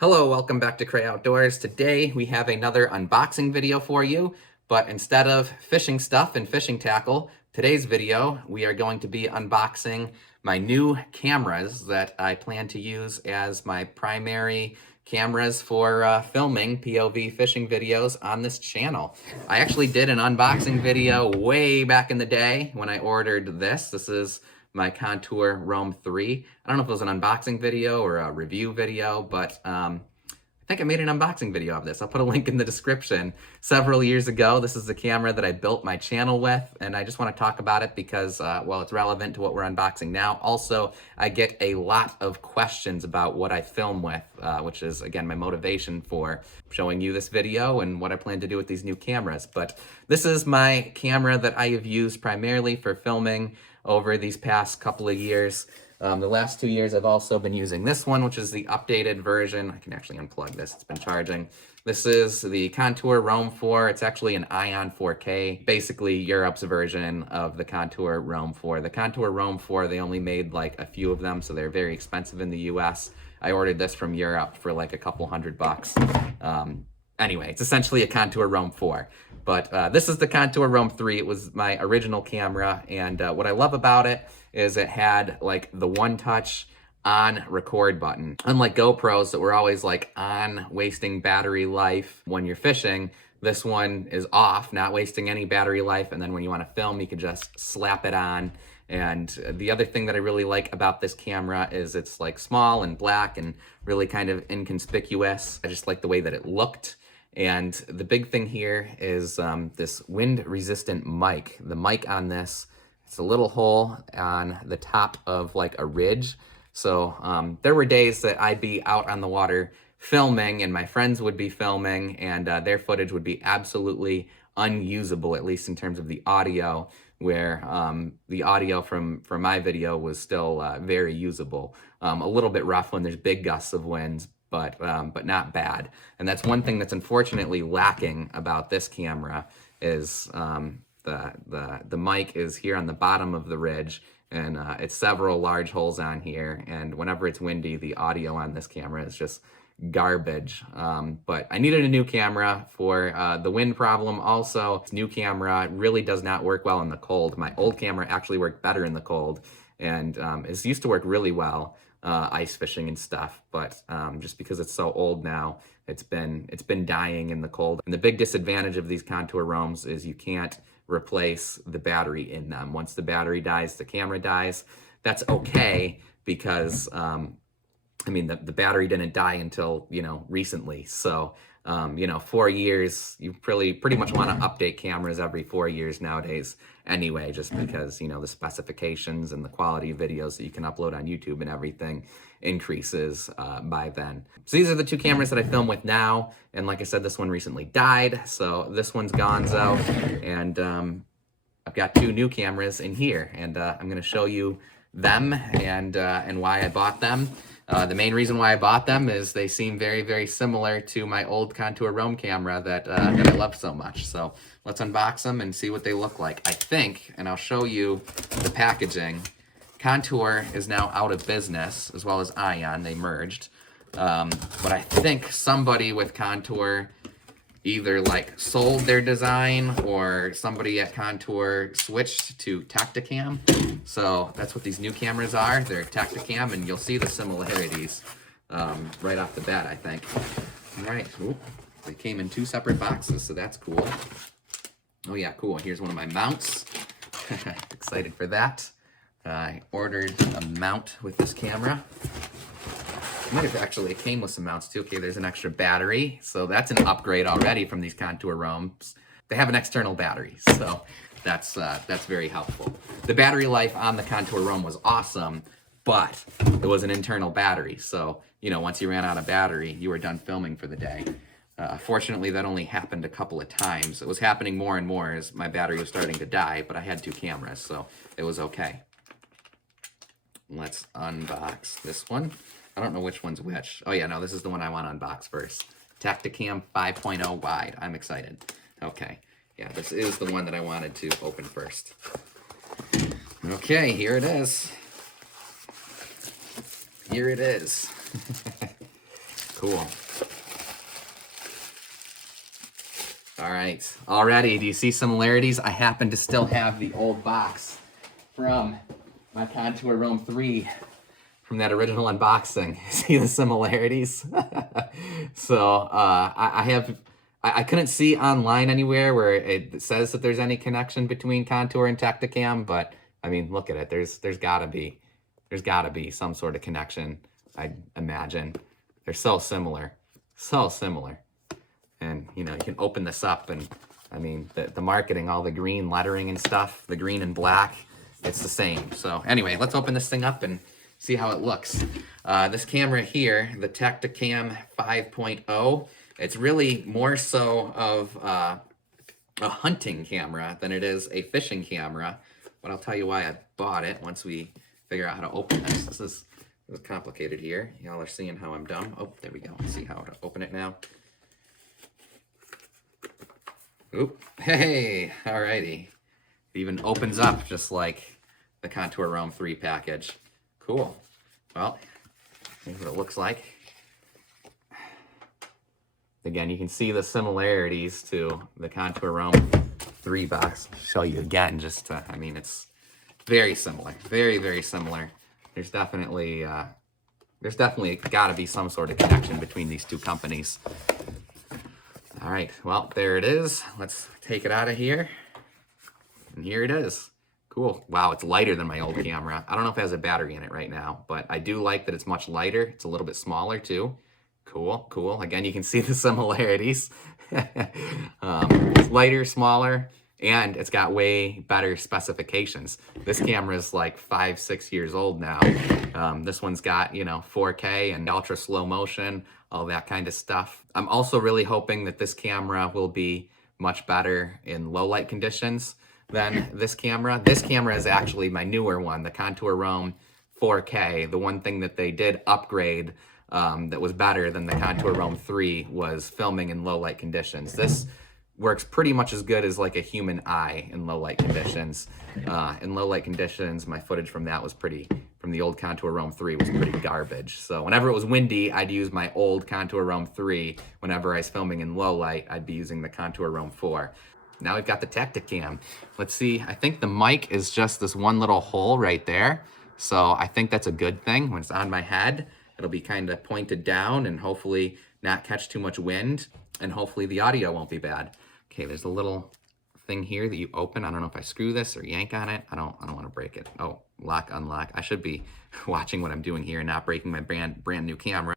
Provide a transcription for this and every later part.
Hello, welcome back to Cray Outdoors. Today we have another unboxing video for you, but instead of fishing stuff and fishing tackle, today's video we are going to be unboxing my new cameras that I plan to use as my primary cameras for filming POV fishing videos on this channel. I actually did an unboxing video way back in the day when I ordered this. This is my Contour Roam 3. I don't know if it was an unboxing video or a review video, but I think I made an unboxing video of this. I'll put a link in the description. Several years ago, this is the camera that I built my channel with, and I just want to talk about it because, well, it's relevant to what we're unboxing now. Also, I get a lot of questions about what I film with, which is, again, my motivation for showing you this video and what I plan to do with these new cameras. But this is my camera that I have used primarily for filming over these past couple of years. The last 2 years I've also been using this one, which is the updated version. I can actually unplug this, it's been charging. This is the Contour Roam 4. It's actually an Ion 4K, basically Europe's version of the Contour Roam 4. The Contour Roam 4, they only made like a few of them, so they're very expensive in the US. I ordered this from Europe for like a couple $100. Anyway, it's essentially a Contour Roam 4. But this is the Contour Roam 3. It was my original camera, and what I love about it is it had like the one-touch on record button. Unlike GoPros that were always like on, wasting battery life when you're fishing, this one is off, not wasting any battery life, and then when you want to film, you can just slap it on. And the other thing that I really like about this camera is it's like small and black and really kind of inconspicuous. I just like the way that it looked. And the big thing here is this wind-resistant mic. The mic on this, it's a little hole on the top of like a ridge. So there were days that I'd be out on the water filming and my friends would be filming and their footage would be absolutely unusable, at least in terms of the audio, where the audio from my video was still very usable. A little bit rough when there's big gusts of winds, but not bad. And that's one thing that's unfortunately lacking about this camera is the mic is here on the bottom of the ridge, and it's several large holes on here, and whenever it's windy, the audio on this camera is just garbage. But I needed a new camera for the wind problem. Also, this new camera really does not work well in the cold. My old camera actually worked better in the cold, and it used to work really well ice fishing and stuff, but just because it's so old now, it's been dying in the cold. And the big disadvantage of these Contour Roams is you can't replace the battery in them. Once the battery dies, the camera dies. That's okay because I mean, the battery didn't die until, recently. So, 4 years, you pretty much want to update cameras every 4 years nowadays anyway, just because, the specifications and the quality of videos that you can upload on YouTube and everything increases by then. So these are the two cameras that I film with now. And like I said, this one recently died. So this one's gonzo. And I've got two new cameras in here. And I'm going to show you them and why I bought them. The main reason why I bought them is they seem very, very similar to my old Contour Roam camera that I love so much. So let's unbox them and see what they look like. I think, and I'll show you the packaging, Contour is now out of business, as well as Ion, they merged. But I think somebody with Contour either like sold their design or somebody at Contour switched to Tactacam. So that's what these new cameras are. They're Tactacam, and you'll see the similarities right off the bat, I think. All right, ooh, they came in two separate boxes, so that's cool. Oh yeah, cool, here's one of my mounts. Excited for that. I ordered a mount with this camera. Might have actually, it came with some mounts too. Okay, there's an extra battery, so that's an upgrade already from these Contour Roams. They have an external battery, so that's very helpful. The battery life on the Contour Roam was awesome, but it was an internal battery, so once you ran out of battery, you were done filming for the day. Fortunately, that only happened a couple of times. It was happening more and more as my battery was starting to die, but I had two cameras, so it was okay. Let's unbox this one. I don't know which one's which. Oh yeah, no, this is the one I want to unbox first. Tactacam 5.0 wide. I'm excited. Okay, yeah, this is the one that I wanted to open first. Okay, here it is. Here it is. Cool. All right, already, do you see similarities? I happen to still have the old box from my Contour Roam 3 from that original unboxing. See the similarities? So I couldn't see online anywhere where it says that there's any connection between Contour and Tactacam, but I mean, look at it. There's gotta be some sort of connection, I imagine. They're so similar, so similar. And you know, you can open this up and I mean, the marketing, all the green lettering and stuff, the green and black, it's the same. So anyway, let's open this thing up and see how it looks. This camera here, the Tactacam 5.0, it's really more so of a hunting camera than it is a fishing camera. But I'll tell you why I bought it once we figure out how to open this. This is complicated here. Y'all are seeing how I'm dumb. Oh, there we go. Let's see how to open it now. Oop, hey, alrighty. It even opens up just like the Contour Roam 3 package. Cool. Well, here's what it looks like. Again, you can see the similarities to the Contour Roam 3 box. I'll show you again, just to, I mean, it's very similar, very, very similar. There's definitely got to be some sort of connection between these two companies. All right, well, there it is. Let's take it out of here. And here it is. Cool. Wow, it's lighter than my old camera. I don't know if it has a battery in it right now, but I do like that it's much lighter. It's a little bit smaller too. Cool, cool. Again, you can see the similarities. It's lighter, smaller, and it's got way better specifications. This camera is like 5-6 years old now. This one's got, you know, 4K and ultra slow motion, all that kind of stuff. I'm also really hoping that this camera will be much better in low light conditions than this camera. This camera is actually my newer one, the Contour Roam 4K. The one thing that they did upgrade that was better than the Contour Roam 3 was filming in low light conditions. This works pretty much as good as like a human eye in low light conditions. In low light conditions, my footage from that was from the old Contour Roam 3 was pretty garbage. So whenever it was windy, I'd use my old Contour Roam 3. Whenever I was filming in low light, I'd be using the Contour Roam 4. Now we've got the Tactacam. Let's see, I think the mic is just this one little hole right there. So I think that's a good thing. When it's on my head, it'll be kind of pointed down and hopefully not catch too much wind, and hopefully the audio won't be bad. Okay, there's a little thing here that you open. I don't know if I screw this or yank on it. I don't want to break it. Oh, lock, unlock. I should be watching what I'm doing here and not breaking my brand new camera.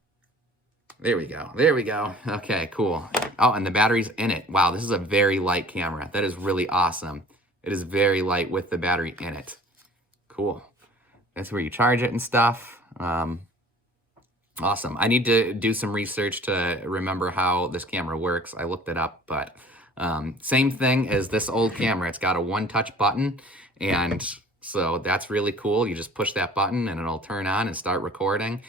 There we go. There we go. Okay, cool. Oh, and the battery's in it. Wow, this is a very light camera. That is really awesome. It is very light with the battery in it. Cool. That's where you charge it and stuff. Awesome. I need to do some research to remember how this camera works. I looked it up, but same thing as this old camera. It's got a one-touch button, and so that's really cool. You just push that button and it'll turn on and start recording.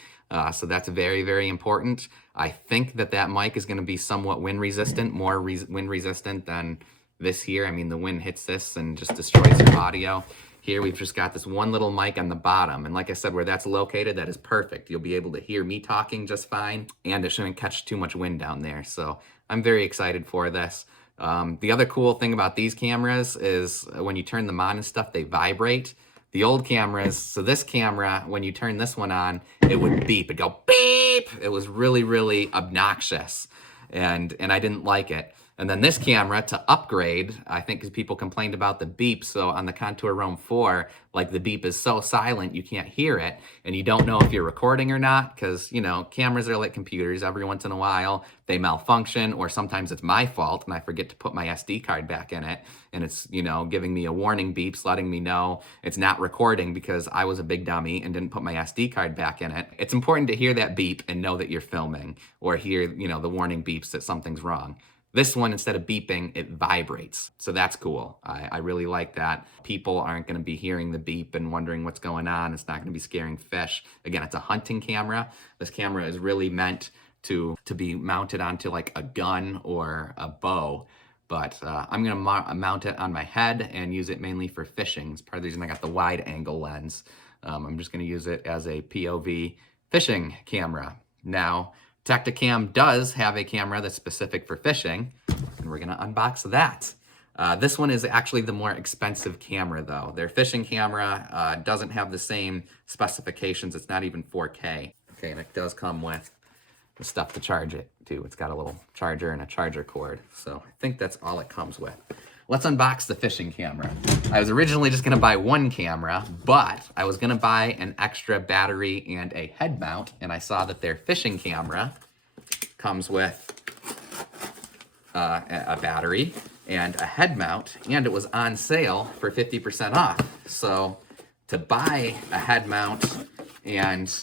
So that's very, very important. I think that mic is going to be somewhat wind resistant, more wind resistant than this here. I mean, the wind hits this and just destroys your audio. Here we've just got this one little mic on the bottom. And like I said, where that's located, that is perfect. You'll be able to hear me talking just fine, and it shouldn't catch too much wind down there. So I'm very excited for this. The other cool thing about these cameras is when you turn them on and stuff, they vibrate. The old cameras, so this camera, when you turn this one on, it would beep. It'd go beep. It was really, really obnoxious, and I didn't like it. And then this camera, to upgrade, I think because people complained about the beep, so on the Contour Roam 4, like the beep is so silent you can't hear it, and you don't know if you're recording or not, because, you know, cameras are like computers. Every once in a while, they malfunction, or sometimes it's my fault, and I forget to put my SD card back in it, and it's, you know, giving me a warning beeps, letting me know it's not recording because I was a big dummy and didn't put my SD card back in it. It's important to hear that beep and know that you're filming, or hear, you know, the warning beeps that something's wrong. This one, instead of beeping, it vibrates. So that's cool. I really like that. People aren't going to be hearing the beep and wondering what's going on. It's not going to be scaring fish. Again, it's a hunting camera. This camera is really meant to be mounted onto like a gun or a bow. But I'm going to mount it on my head and use it mainly for fishing. It's part of the reason I got the wide angle lens. I'm just going to use it as a POV fishing camera. Now, Tactacam does have a camera that's specific for fishing, and we're gonna unbox that. This one is actually the more expensive camera though. Their fishing camera doesn't have the same specifications. It's not even 4K. Okay, and it does come with the stuff to charge it too. It's got a little charger and a charger cord. So I think that's all it comes with. Let's unbox the fishing camera. I was originally just gonna buy one camera, but I was gonna buy an extra battery and a head mount, and I saw that their fishing camera comes with a battery and a head mount, and it was on sale for 50% off. So to buy a head mount and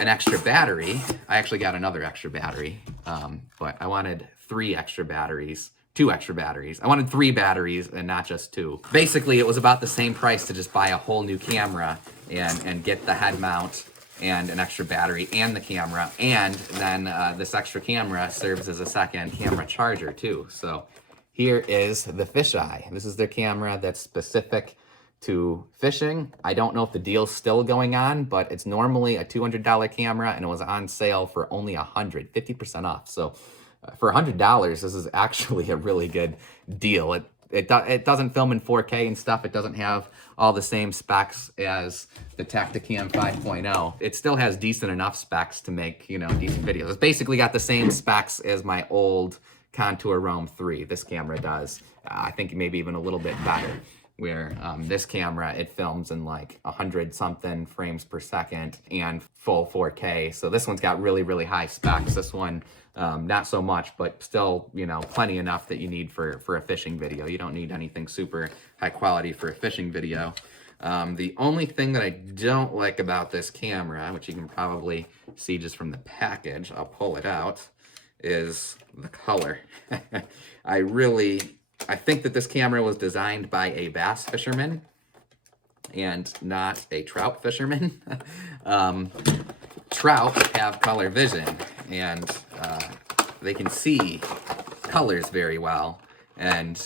an extra battery, I actually got another extra battery, but I wanted two extra batteries. I wanted 3 batteries and not just 2. Basically, it was about the same price to just buy a whole new camera and get the head mount and an extra battery and the camera, and then this extra camera serves as a second camera charger too. So here is the FISH-I. This is their camera that's specific to fishing. I don't know if the deal's still going on, but it's normally a $200 camera, and it was on sale for only $100, 50% off. So for $100, this is actually a really good deal. It doesn't film in 4K and stuff. It doesn't have all the same specs as the Tactacam 5.0. It still has decent enough specs to make, you know, decent videos. It's basically got the same specs as my old Contour Roam 3. This camera does. I think maybe even a little bit better. Where this camera, it films in like 100-something frames per second and full 4K. So this one's got really, really high specs. This one, not so much, but still, you know, plenty enough that you need for a fishing video. You don't need anything super high quality for a fishing video. The only thing that I don't like about this camera, which you can probably see just from the package, I'll pull it out, is the color. I think that this camera was designed by a bass fisherman and not a trout fisherman. Trout have color vision, and they can see colors very well. And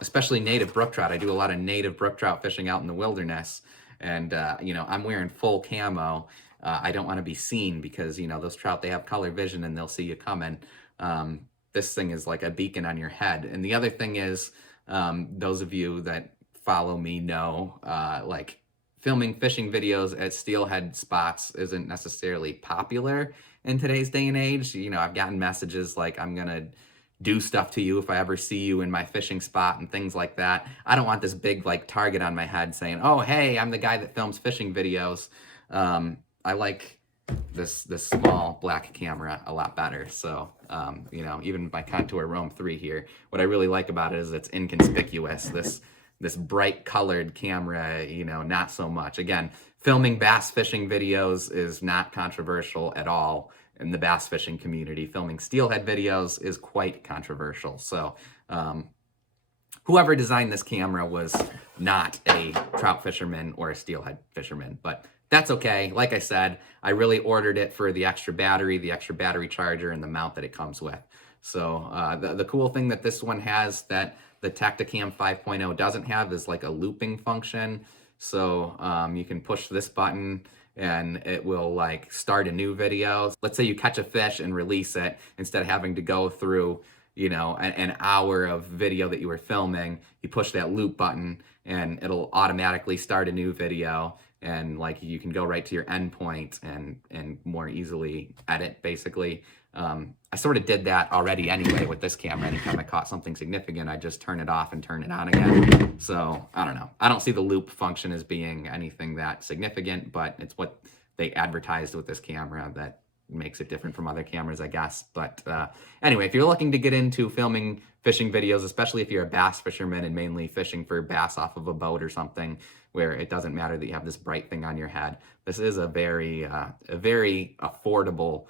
especially native brook trout. I do a lot of native brook trout fishing out in the wilderness. And, you know, I'm wearing full camo. I don't want to be seen because, you know, those trout, they have color vision and they'll see you coming. This thing is like a beacon on your head. And the other thing is, those of you that follow me know, like filming fishing videos at steelhead spots isn't necessarily popular in today's day and age. You know, I've gotten messages like, I'm gonna do stuff to you if I ever see you in my fishing spot and things like that. I don't want this big like target on my head saying, oh, hey, I'm the guy that films fishing videos. I like this small black camera a lot better. So, you know, even my Contour Roam 3 here, what I really like about it is it's inconspicuous. This bright colored camera, you know, not so much. Again, filming bass fishing videos is not controversial at all in the bass fishing community. Filming steelhead videos is quite controversial. So, whoever designed this camera was not a trout fisherman or a steelhead fisherman, but that's okay. Like I said, I really ordered it for the extra battery charger, and the mount that it comes with. So the cool thing that this one has that the Tactacam 5.0 doesn't have is like a looping function. So you can push this button and it will like start a new video. Let's say you catch a fish and release it, instead of having to go through, you know, an hour of video that you were filming, you push that loop button and it'll automatically start a new video. And like you can go right to your endpoint and more easily edit, basically. I sort of did that already anyway with this camera. Anytime I caught something significant, I just turn it off and turn it on again. So I don't know. I don't see the loop function as being anything that significant, but it's what they advertised with this camera that makes it different from other cameras, I guess. But anyway, if you're looking to get into filming fishing videos, especially if you're a bass fisherman and mainly fishing for bass off of a boat or something, where it doesn't matter that you have this bright thing on your head, this is a very affordable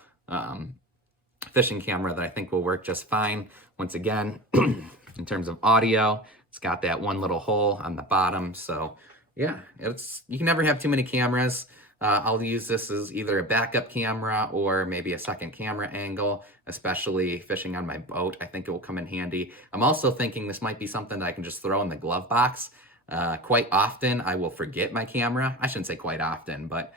fishing camera that I think will work just fine. Once again, in terms of audio, it's got that one little hole on the bottom. So yeah, you can never have too many cameras. I'll use this as either a backup camera or maybe a second camera angle, especially fishing on my boat. I think it will come in handy. I'm also thinking this might be something that I can just throw in the glove box. Quite often I will forget my camera. I shouldn't say quite often, but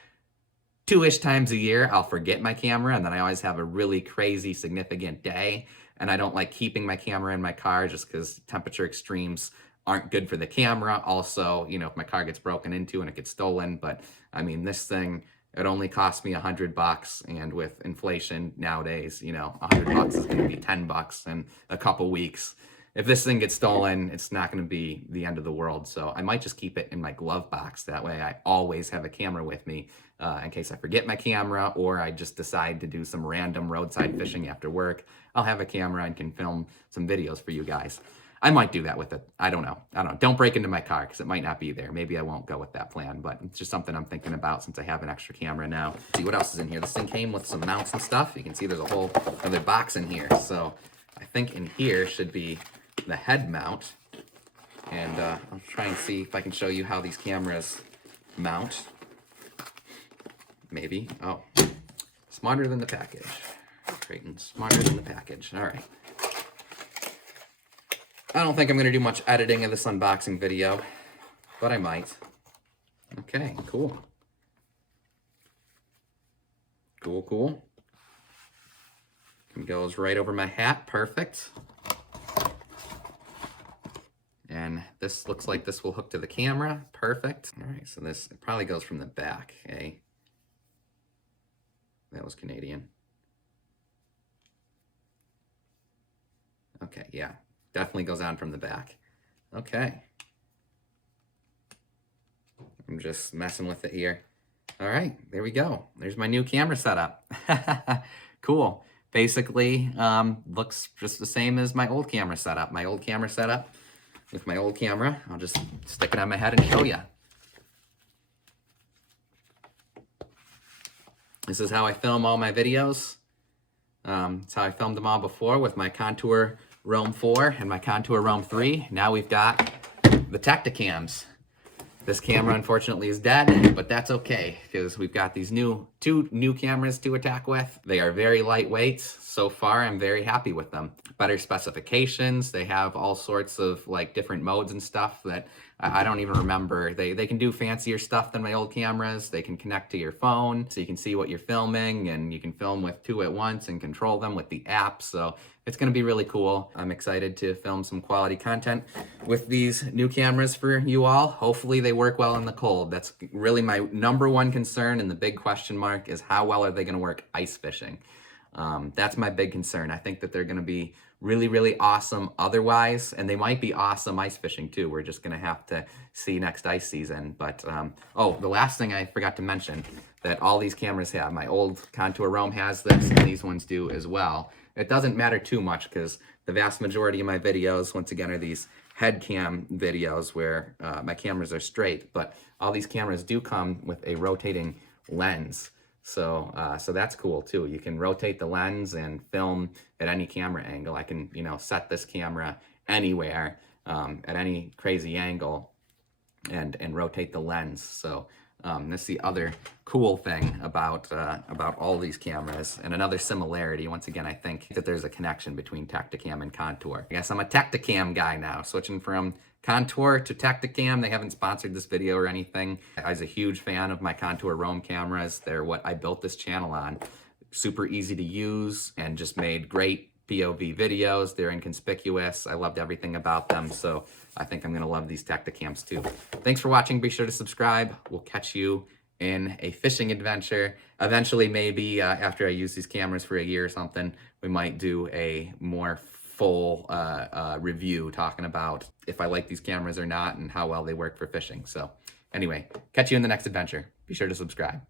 2-ish times a year, I'll forget my camera, and then I always have a really crazy significant day. And I don't like keeping my camera in my car just because temperature extremes aren't good for the camera. Also, you know, if my car gets broken into and it gets stolen, but I mean, this thing, it only cost me $100, and with inflation nowadays, you know, $100 is going to be $10 in a couple weeks. If this thing gets stolen, it's not going to be the end of the world. So I might just keep it in my glove box. That way I always have a camera with me in case I forget my camera, or I just decide to do some random roadside fishing after work. I'll have a camera and can film some videos for you guys. I might do that with it. I don't know. Don't break into my car because it might not be there. Maybe I won't go with that plan, but it's just something I'm thinking about since I have an extra camera now. Let's see what else is in here. This thing came with some mounts and stuff. You can see there's a whole other box in here. So I think in here should be the head mount. And I'll try and see if I can show you how these cameras mount. Maybe. Oh, smarter than the package. Creighton, smarter than the package. All right. I don't think I'm going to do much editing of this unboxing video, but I might. Okay, cool. Cool. It goes right over my hat. Perfect. And this looks like this will hook to the camera. Perfect. All right, so this it probably goes from the back, okay? That was Canadian. Okay, yeah. Definitely goes on from the back. Okay. I'm just messing with it here. All right, there we go. There's my new camera setup. Cool. Basically, looks just the same as my old camera setup. My old camera setup with my old camera. I'll just stick it on my head and show you. This is how I film all my videos. It's how I filmed them all before with my Contour Roam 4 and my Contour Roam 3. Now we've got the Tactacams. This camera unfortunately is dead, but that's okay because we've got these two new cameras to attack with. They are very lightweight. So far, I'm very happy with them. Better specifications. They have all sorts of like different modes and stuff that I don't even remember. They can do fancier stuff than my old cameras. They can connect to your phone so you can see what you're filming, and you can film with two at once and control them with the app. So it's going to be really cool. I'm excited to film some quality content with these new cameras for you all. Hopefully they work well in the cold. That's really my number one concern, and the big question mark is how well are they going to work ice fishing? That's my big concern. I think that they're going to be really, really awesome otherwise, and they might be awesome ice fishing too. We're just going to have to see next ice season. But, oh, the last thing I forgot to mention that all these cameras have, my old Contour Roam has this, and these ones do as well. It doesn't matter too much because the vast majority of my videos, once again, are these head cam videos where my cameras are straight, but all these cameras do come with a rotating lens. So that's cool too. You can rotate the lens and film at any camera angle. I can, set this camera anywhere at any crazy angle and rotate the lens. So that's the other cool thing about all these cameras. And another similarity, once again, I think that there's a connection between Tactacam and Contour. I guess I'm a Tactacam guy now, switching from Contour to Tactacam. They haven't sponsored this video or anything. I was a huge fan of my Contour Roam cameras. They're what I built this channel on. Super easy to use and just made great POV videos. They're inconspicuous. I loved everything about them. So I think I'm going to love these Tactacams too. Thanks for watching. Be sure to subscribe. We'll catch you in a fishing adventure. Eventually, maybe after I use these cameras for a year or something, we might do a more full review talking about if I like these cameras or not and how well they work for fishing. So anyway, catch you in the next adventure. Be sure to subscribe.